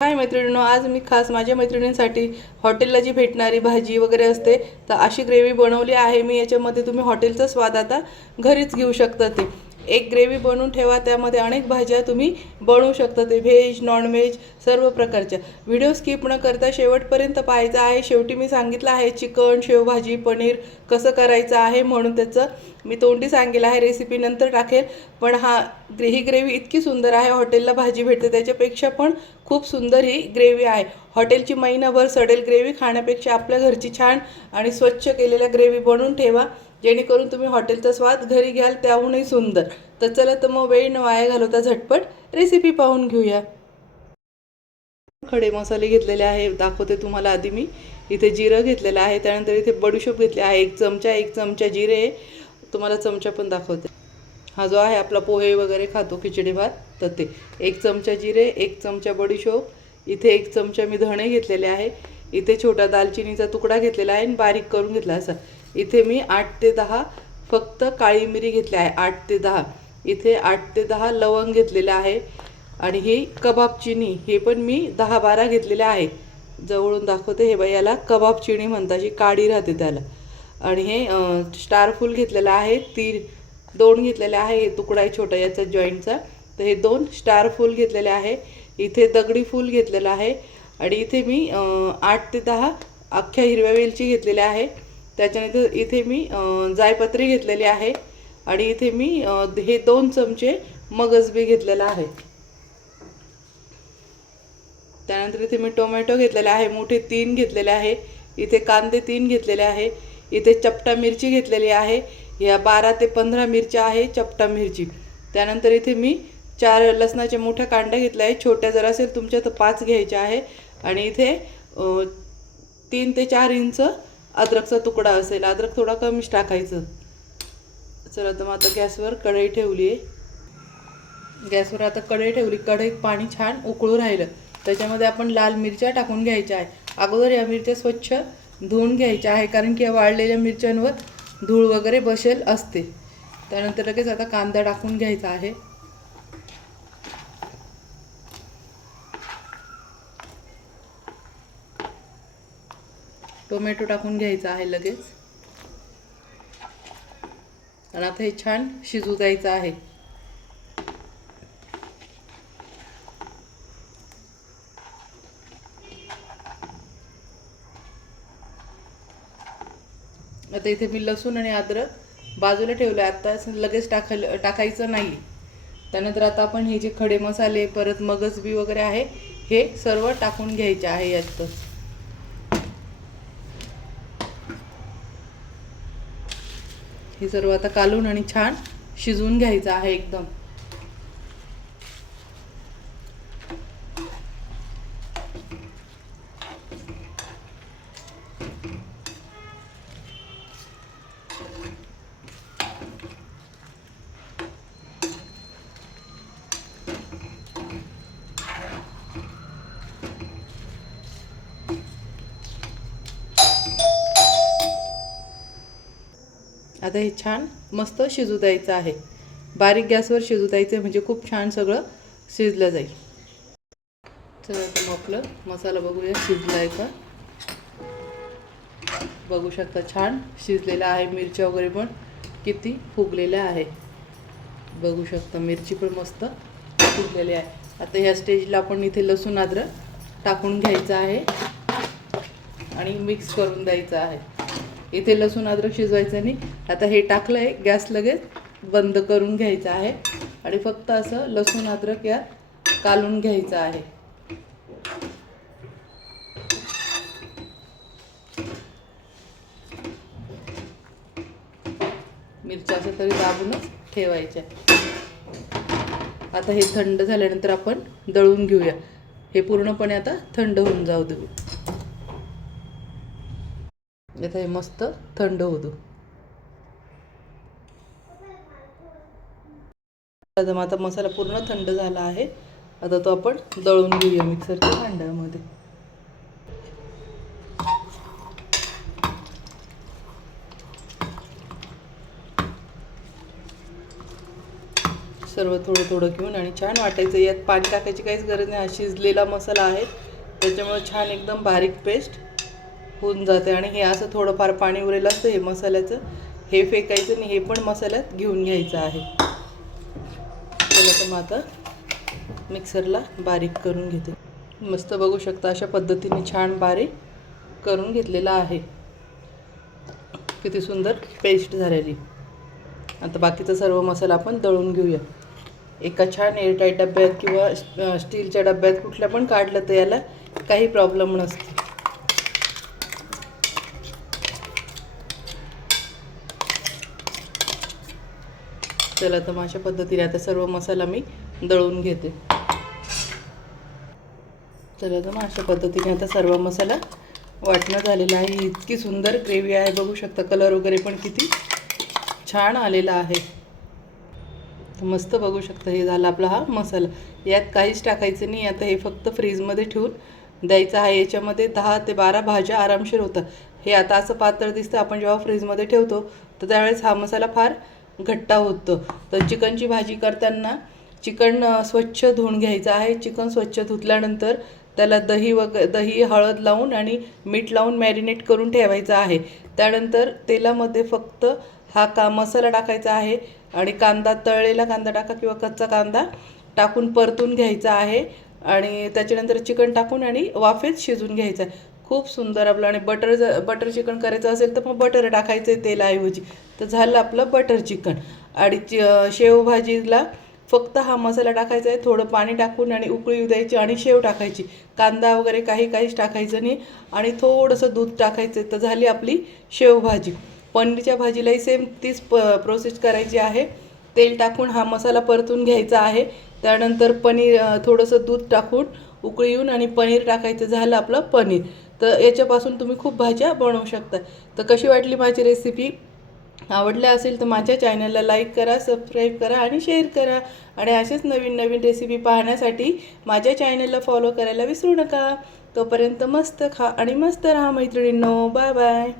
हाय मैत्रिणींनो, आज मी खास माझ्या मैत्रिणींसाठी हॉटेलला जी भेटणारी भाजी वगैरे असते तर अशी ग्रेव्ही बनवली आहे मी। याच्यामध्ये तुम्ही हॉटेलचा स्वाद आता घरीच घेऊ शकता। ते एक ग्रेव्ही बनवून ठेवा, त्यामध्ये अनेक भाज्या तुम्ही बनवू शकता, ते व्हेज नॉनव्हेज सर्व प्रकारच्या। व्हिडिओ स्किप न करता शेवटपर्यंत पाहायचा आहे। शेवटी मी सांगितलं आहे चिकन शेवभाजी पनीर कसं करायचं आहे, म्हणून त्याचं मी तोंडी सांगेल आहे, रेसिपी नंतर टाकेल। पण ही ग्रेव्ही इतकी सुंदर आहे, हॉटेलला भाजी भेटते त्याच्यापेक्षा पण खूप सुंदर ही ग्रेव्ही आहे। हॉटेलची महिनाभर सडेल ग्रेव्ही खाण्यापेक्षा आपल्या घरची छान आणि स्वच्छ केलेल्या ग्रेव्ही बनवून ठेवा, जेणेकरून तुम्ही हॉटेलचा स्वाद घरी घ्याल त्याहूनही सुंदर। तर चला, तर मग वेळ न वाया घालवता झटपट रेसिपी पाहून घेऊया। खडे मसाले घेतलेले आहे, दाखवते तुम्हाला। आधी मी इथे जिरं घेतलेलं आहे, त्यानंतर इथे बडीशोप घेतले आहे एक चमचा जिरे, तुम्हाला चमचा पण दाखवते। हा जो आहे आपला पोहे वगैरे खातो खिचडी भात, तर ते 1 चमचा जिरे, 1 चमचा बडीशोप, इथे 1 चमचा मी धणे घेतलेले आहे, इथे छोटा दालचिनीचा तुकडा घेतलेला आहे आणि बारीक करून घेतला असा। इथे मी 8 ते 10 फक्त काळी मिरी घेतली आहे, 8 ते 10। इथे 8 ते 10 लवंग घेतलेला आहे आणि ही कबाब चिनी, हे पण मी 10-12 घेतलेले आहे। जवळून दाखवते, हे बाई याला कबाब चिनी म्हणतात, जी काडी राहते त्याला। आणि हे स्टार फूल घेतलेला आहे, 2 घेतलेले आहे, हे तुकडा आहे छोटा याचा जॉईंटचा, तर हे 2 स्टार फूल घेतलेले आहे। इथे दगडी फूल घेतलेला आहे आणि इथे मी 8 ते 10 अख्ख्या हिरव्या वेलची घेतलेल्या आहे। त्याच्यानंतर इथे मी जायपत्री घेतलेली आहे आणि इथे मी हे 2 चमचे मगज बी घेतलेला आहे। त्यानंतर इथे मी टोमॅटो घेतलेला आहे, मोठे 3 घेतलेले आहे। इथे कांदे 3 घेतलेले आहे। इथे चपटा मिरची घेतलेली आहे, या 12 ते 15 मिरच्या आहे चपटा मिरची। त्यानंतर इथे मी 4 लसणाच्या मोठ्या कांड्या घेतल्या आहे, छोट्या जर असेल तुमच्या तर 5 घ्यायच्या आहे। आणि इथे 3 ते 4 इंच अद्रकचा तुकडा असेल, अद्रक थोडा कमीच टाकायचं। चला, तर मग आता गॅसवर कढई ठेवली आहे, गॅसवर आता कढई ठेवली, कढईत पाणी छान उकळू राहिलं, त्याच्यामध्ये आपण लाल मिरच्या टाकून घ्यायच्या आहे। अगोदर या मिरच्या स्वच्छ धुवून घ्यायच्या आहे, कारण की या वाळलेल्या मिरच्यांवर धूळ वगैरे बसेल असते। त्यानंतर लगेच आता कांदा टाकून घ्यायचा आहे, टोमॅटो टाकून घ्यायचा आहे लगेच, आणि आता हे छान शिजू द्यायचं आहे। आता इथे मी लसूण आणि अद्रक बाजूला ठेवलं, आता लगेच टाकायचं नाही। त्यानंतर आता आपण हे जे खडे मसाले परत मगज बी वगैरे आहे, हे सर्व टाकून घ्यायचे आहे यातच। हे सर्व आता कालून आणि छान शिजवून घ्यायचं आहे एकदम। आता हे छान मस्त शिजू द्यायचं आहे, बारीक गॅसवर शिजू द्यायचं, म्हणजे खूप छान सगळं शिजलं जाईल। चला, आता मग आपलं मसाला बघूया शिजला आहे का। बघू शकता छान शिजलेला आहे, मिरच्या वगैरे पण किती फुगलेल्या आहे, बघू शकता मिरची पण मस्त फुगलेली आहे। आता ह्या स्टेजला आपण इथे लसूण अद्रक टाकून घ्यायचं आहे आणि मिक्स करून द्यायचं आहे। इथे लसूण अद्रक शिजवायचं नाही, आता हे टाकलं आहे, गॅस लगेच बंद करून घ्यायचा आहे आणि फक्त असं लसूण अद्रक यात कालून घ्यायचं आहे। मिरच्या असं तरी दाबूनच ठेवायच्या। आता हे थंड झाल्यानंतर आपण दळून घेऊया, हे पूर्णपणे आता थंड होऊन जाऊ देऊ। आता हे मस्त थंड होऊ दे। आता मसाला पूर्ण थंड झाला आहे, आता तो आपण दळून घेऊया मिक्सरच्या भांड्यामध्ये। सर्व थोडं थोडं घेऊन आणि छान वाटायचं. यात पाणी टाकायची काहीच गरज नाही. हा शिजलेला मसाला आहे त्याच्यामुळे छान एकदम बारीक पेस्ट होऊन जाते. आणि हे असं थोडंफार पाणी उरलेलं असतं हे मसाल्याचं, हे फेकायचं आणि हे पण मसाल्यात घेऊन घ्यायचं आहे. चला तर मग आता मिक्सरला बारीक करून घेते. मस्त बघू शकता अशा पद्धतीने छान बारीक करून घेतलेला आहे. किती सुंदर पेस्ट झालेली. आता बाकीचा सर्व मसाला आपण दळून घेऊया. एका छान एअरटाईट डब्यात किंवा स्टीलच्या डब्यात कुठल्या पण काढलं तर याला काही प्रॉब्लेम नसतो. चला तर मग अशा पद्धतीने आता सर्व मसाला मी दळून घेते. चला तर मग अशा पद्धतीने आता सर्व मसाला वाटणं झालेला आहे. इतकी सुंदर ग्रेव्ही आहे बघू शकता. कलर वगैरे पण किती छान आलेला आहे. मस्त बघू शकता. हे झाला आपला हा मसाला. यात काहीच टाकायचं नाही. आता हे फक्त फ्रीजमध्ये ठेवून द्यायचं आहे. याच्यामध्ये 10 ते 12 भाज्या आरामशीर होतात. हे आता असं पातळ दिसतं, आपण जेव्हा फ्रीजमध्ये ठेवतो तर त्यावेळेस हा मसाला फार घट्टा होतो. तर चिकनची भाजी करताना चिकन स्वच्छ धुवून घ्यायचं आहे. चिकन स्वच्छ धुतल्यानंतर त्याला दही हळद लावून आणि मीठ लावून मॅरिनेट करून ठेवायचं आहे. त्यानंतर तेलामध्ये फक्त हा मसाला टाकायचा आहे आणि कांदा, तळलेला कांदा टाका किंवा कच्चा कांदा टाकून परतून घ्यायचा आहे आणि त्याच्यानंतर चिकन टाकून आणि वाफेत शिजून घ्यायचं आहे. खूप सुंदर आपलं. आणि बटर चिकन करायचं असेल तर मग बटर टाकायचं आहे तेलाऐवजी. तर झालं आपलं बटर चिकन. आणि शेवभाजीला फक्त हा मसाला टाकायचा आहे. थोडं पाणी टाकून आणि उकळी येऊ द्यायची आणि शेव टाकायची. कांदा वगैरे काहीच टाकायचं नाही आणि थोडंसं दूध टाकायचं. तर झाली आपली शेवभाजी. पनीरच्या भाजीलाही सेम तीच प्रोसेस करायची आहे. तेल टाकून हा मसाला परतून घ्यायचा आहे. त्यानंतर थोडंसं दूध टाकून उकळी येऊन आणि पनीर टाकायचं. झालं आपलं पनीर. तर याच्यापासून तुम्ही खूप भाज्या बनवू शकता. तर कशी वाटली माझी रेसिपी? आवडल्या असेल तर माझ्या चॅनलला लाईक करा, सबस्क्राईब करा आणि शेअर करा. आणि असेच नवीन नवीन रेसिपी पाहण्यासाठी माझ्या चॅनलला फॉलो करायला विसरू नका. तोपर्यंत मस्त खा आणि मस्त राहा मैत्रिणींनो. Bye bye.